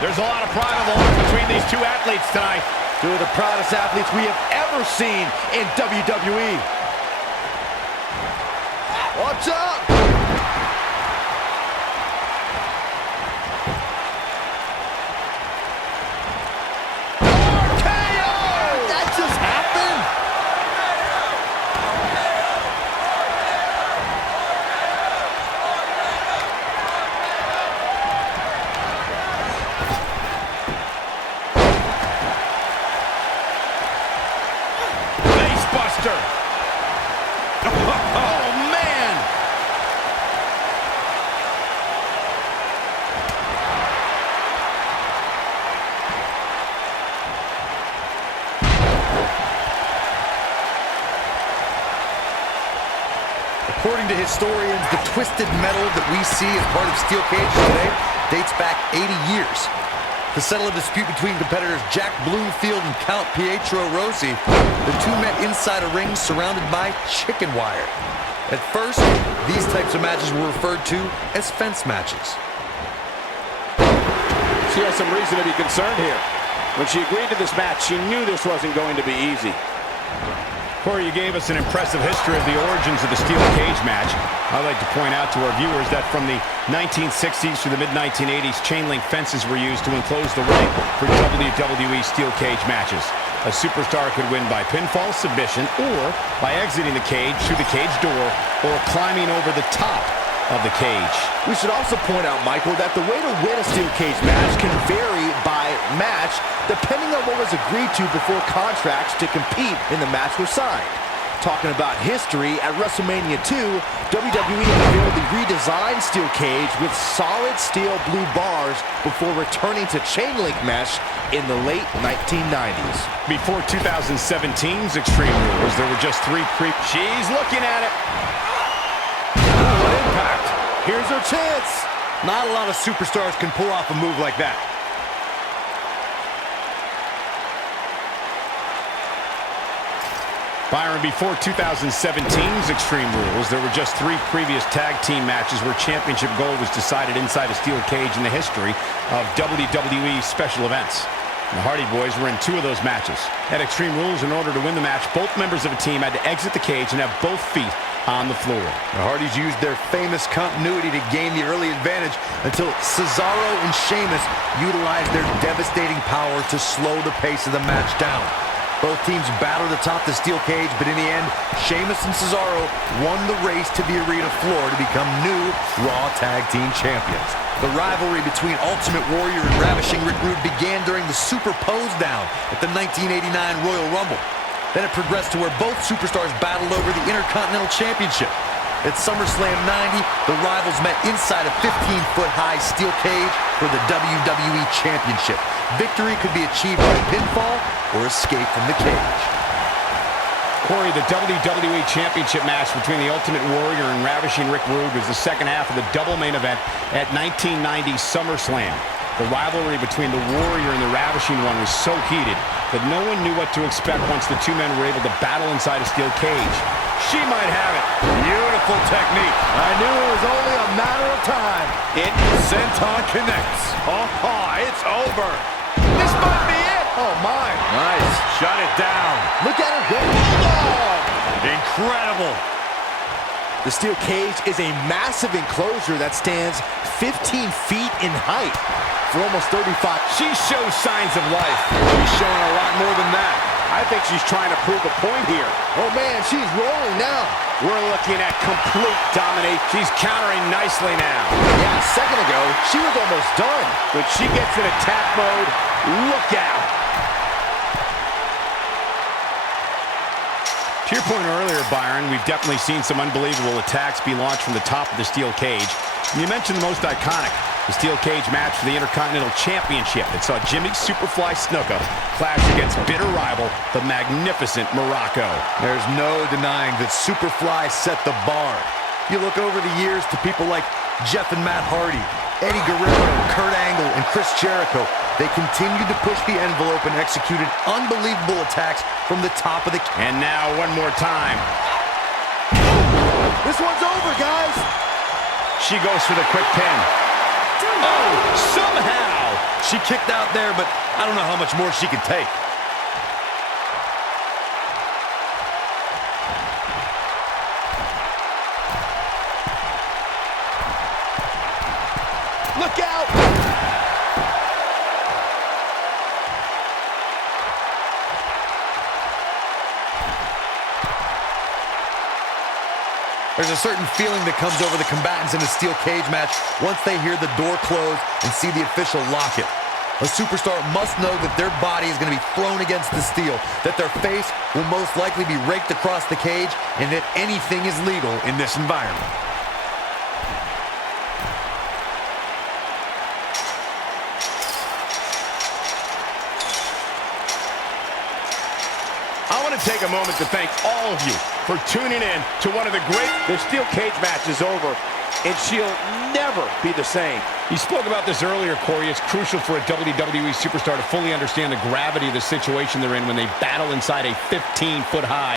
There's a lot of pride on the line between these two athletes tonight. Two of the proudest athletes we have ever seen in WWE. Watch out! Oh, man! According to historians, the twisted metal that we see as part of steel cages today dates back 80 years. To settle a dispute between competitors Jack Bloomfield and Count Pietro Rossi, the two met inside a ring surrounded by chicken wire. At first, these types of matches were referred to as fence matches. She has some reason to be concerned here. When she agreed to this match, she knew this wasn't going to be easy. Corey, you gave us an impressive history of the origins of the steel cage match. I'd like to point out to our viewers that from the 1960s through the mid-1980s, chain link fences were used to enclose the ring for WWE steel cage matches. A superstar could win by pinfall, submission, or by exiting the cage through the cage door or climbing over the top of the cage. We should also point out, Michael, that the way to win a steel cage match can vary by match depending on what was agreed to before contracts to compete in the match were signed. Talking about history, at WrestleMania 2, WWE unveiled the redesigned steel cage with solid steel blue bars before returning to chain link mesh in the late 1990s. Before 2017's Extreme Rules, there were just three She's looking at it. What impact. Here's her chance. Not a lot of superstars can pull off a move like that. Byron, before 2017's Extreme Rules, there were just three previous tag team matches where championship gold was decided inside a steel cage in the history of WWE special events. The Hardy Boys were in two of those matches. At Extreme Rules, in order to win the match, both members of a team had to exit the cage and have both feet on the floor. The Hardys used their famous continuity to gain the early advantage until Cesaro and Sheamus utilized their devastating power to slow the pace of the match down. Both teams battled atop the steel cage, but in the end, Sheamus and Cesaro won the race to the arena floor to become new Raw Tag Team Champions. The rivalry between Ultimate Warrior and Ravishing Rick Rude began during the Super Pose Down at the 1989 Royal Rumble. Then it progressed to where both superstars battled over the Intercontinental Championship. At SummerSlam 90, the rivals met inside a 15-foot-high steel cage for the WWE Championship. Victory could be achieved by pinfall or escape from the cage. Corey, the WWE Championship match between the Ultimate Warrior and Ravishing Rick Rude was the second half of the double main event at 1990 SummerSlam. The rivalry between the Warrior and the Ravishing One was so heated that no one knew what to expect once the two men were able to battle inside a steel cage. She might have it. Beautiful technique. I knew it was only a matter of time. Senton connects. Oh, it's over. This might be it. Oh, my. Nice. Shut it down. Look at her go. Bulldog. Incredible. The steel cage is a massive enclosure that stands 15 feet in height for almost 35. She shows signs of life. She's showing a lot more than that. I think she's trying to prove a point here. Oh, man, she's rolling now. We're looking at complete domination. She's countering nicely now. Yeah, a second ago, she was almost done. When she gets in attack mode, look out. To your point earlier, Byron, we've definitely seen some unbelievable attacks be launched from the top of the steel cage. And you mentioned the most iconic, the steel cage match for the Intercontinental Championship that saw Jimmy Superfly Snuka clash against bitter rival, the magnificent Morocco. There's no denying that Superfly set the bar. You look over the years to people like Jeff and Matt Hardy, Eddie Guerrero, Kurt Angle, and Chris Jericho. They continued to push the envelope and executed unbelievable attacks from the top of the... And now one more time. This one's over, guys. She goes for the quick pin. Oh, somehow She kicked out there, but I don't know how much more she can take. Look out! There's a certain feeling that comes over the combatants in a steel cage match once they hear the door close and see the official lock it. A superstar must know that their body is going to be thrown against the steel, that their face will most likely be raked across the cage, and that anything is legal in this environment. I want to take a moment to thank all of you for tuning in to one of the great... The steel cage match is over, and she'll never be the same. You spoke about this earlier, Corey. It's crucial for a WWE superstar to fully understand the gravity of the situation they're in when they battle inside a 15-foot high